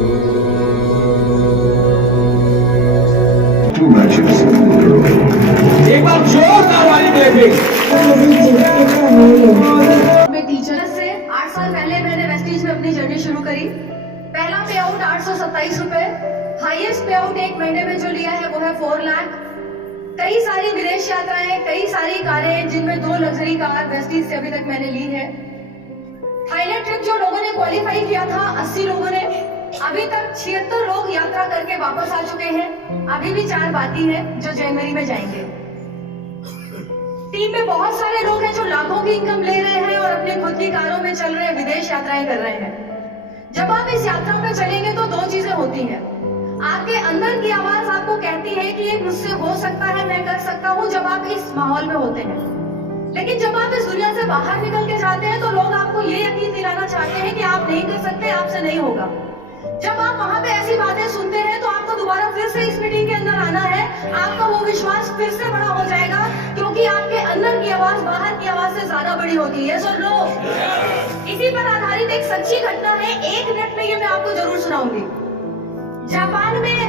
एक बार जोरदार वाली क्लैपिंग। मैं टीचर से 8 साल पहले मैंने वेस्टीज में अपनी जर्नी शुरू करी। पहला पे आउट 827 रुपए, हाईएस्ट पे आउट एक महीने में जो लिया है वो है 4 लाख। कई सारी विदेश यात्राएं, कई सारी कारें, जिनमें 2 लग्जरी कार वेस्टीज से अभी तक मैंने ली है। थाईलैंड ट्रिप जो लोगों ने क्वालिफाई किया था 80 लोगों ने, अभी तक 76 लोग यात्रा करके वापस आ चुके हैं। अभी भी 4 बाकी हैं जो जनवरी में जाएंगे। टीम में बहुत सारे लोग हैं जो लाखों की इनकम ले रहे हैं और अपने खुद की कारों में चल रहे विदेश यात्राएं कर रहे हैं। जब आप इस यात्रा में चलेंगे तो 2 चीजें होती हैं। आपके अंदर की आवाज आपको कहती है कि ये मुझसे हो सकता है, मैं कर सकता हूँ, जब आप इस माहौल में होते हैं। लेकिन जब आप इस दुनिया से बाहर निकल के जाते हैं तो लोग आपको ये यकीन दिलाना चाहते हैं कि आप नहीं कर सकते, आपसे नहीं होगा। जब आप वहां पे ऐसी बातें सुनते हैं तो आपको दोबारा फिर से इस मीटिंग के अंदर आना है। आपका वो विश्वास फिर से बड़ा हो जाएगा, क्योंकि आपके अंदर की आवाज बाहर की आवाज से ज्यादा बड़ी होती है। सो लो, इसी पर आधारित एक सच्ची घटना है, 1 मिनट में ये मैं आपको जरूर सुनाऊंगी। जापान में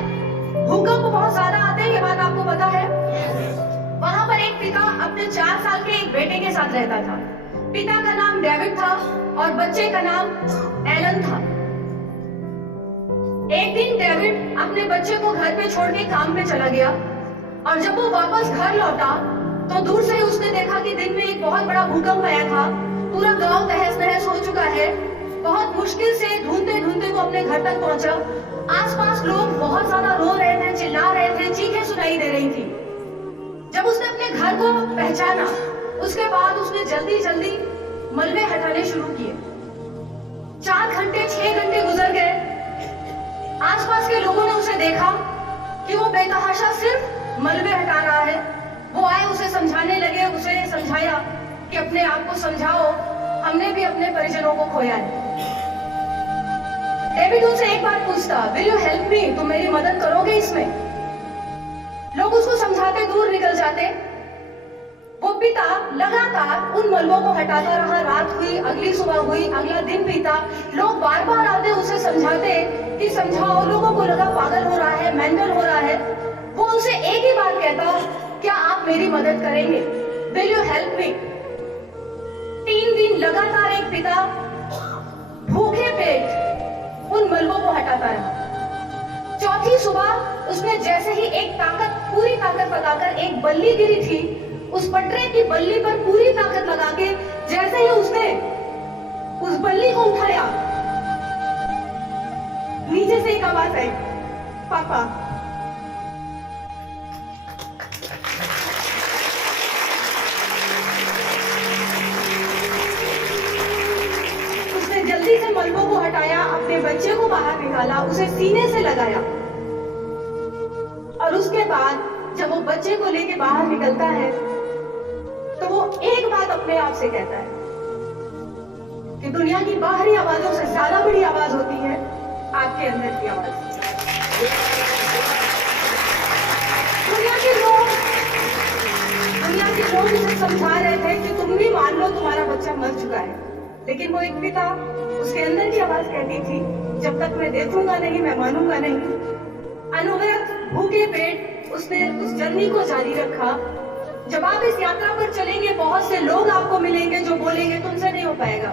भूकंप बहुत ज्यादा आते हैं, ये बात आपको पता है। वहां पर एक पिता अपने 4 साल के एक बेटे के साथ रहता था। पिता का नाम डेविड था और बच्चे का नाम एलन था। एक दिन डेविड अपने बच्चे को घर पे छोड़ के काम पे चला गया और जब वो वापस घर लौटा तो दूर से उसने देखा कि दिन में एक बहुत बड़ा भूकंप आया था। पूरा गांव तहस नहस हो चुका है। बहुत मुश्किल से ढूंढते ढूंढते वो अपने घर तक पहुंचा। आसपास लोग बहुत ज्यादा रो रहे थे, चिल्ला रहे थे, चीखें सुनाई दे रही थी। जब उसने अपने घर को पहचाना, उसके बाद उसने जल्दी जल्दी मलबे हटाने शुरू किए। 4 घंटे 6 घंटे गुजर गए। आसपास के लोगों ने उसे देखा कि वो बेतहाशा सिर्फ मलबे हटा रहा है। वो आए, उसे समझाने लगे, उसे समझाया कि अपने आप को समझाओ, हमने भी अपने परिजनों को खोया है। डेविड उनसे एक बार पूछता, विल यू हेल्प मी, तुम मेरी मदद करोगे इसमें? लोग उसको समझाते दूर निकल जाते। वो पिता लगातार उन मलबों को हटाता रहा। रात हुई, अगली सुबह हुई, अगला दिन बीता। लोग बार बार आते, उसे समझाते कि समझाओ। लोगों को लगा पागल हो रहा है, मेंटल हो रहा है। वो उनसे एक ही बात कहता, क्या आप मेरी मदद करेंगे? Will you help me? 3 दिन लगातार एक पिता भूखे पेट उन मलबों को हटाता रहा। चौथी सुबह उसने जैसे ही एक ताकत, पूरी ताकत लगाकर, एक बल्ली गिरी थी, उस पटरे की बल्ली पर पूरी ताकत लगा के जैसे ही उसने उस बल्ली को उठाया, नीचे से एक आवाज आई, पापा। उसने जल्दी से मलबों को हटाया, अपने बच्चे को बाहर निकाला, उसे सीने से लगाया और उसके बाद जब वो बच्चे को लेके बाहर निकलता है तो वो एक बात अपने आप से कहता है कि दुनिया की बाहरी आवाजों से ज्यादा बड़ी आवाज होती है आपके अंदर की आवाज। दुनिया के लोग इसे समझा रहे थे कि तुम भी मान लो तुम्हारा बच्चा मर चुका है, लेकिन वो एक पिता, उसके अंदर की आवाज कहती थी, जब तक मैं देखूंगा नहीं, मैं मानूंगा नहीं। अनवरत भूखे पेट उसने उस जर्नी को जारी रखा। जब आप इस यात्रा पर चलेंगे, बहुत से लोग आपको मिलेंगे जो बोलेंगे तुमसे नहीं हो पाएगा।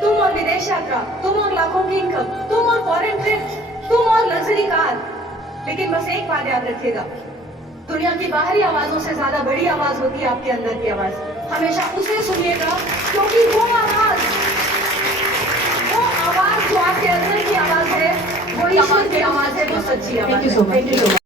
तुम और विदेश यात्रा, तुम और लाखों की इनकम, तुम और फॉरेन ट्रिप, तुम और लग्जरी कार। लेकिन बस एक बात याद रखिएगा, दुनिया की बाहरी आवाजों से ज्यादा बड़ी आवाज होती है आपके अंदर की आवाज। हमेशा उसे सुनिएगा, क्योंकि वो आवाज जो आपके अंदर की आवाज है, वो ईश्वर की आवाज है, वो सच्ची आवाज है। Thank you so much.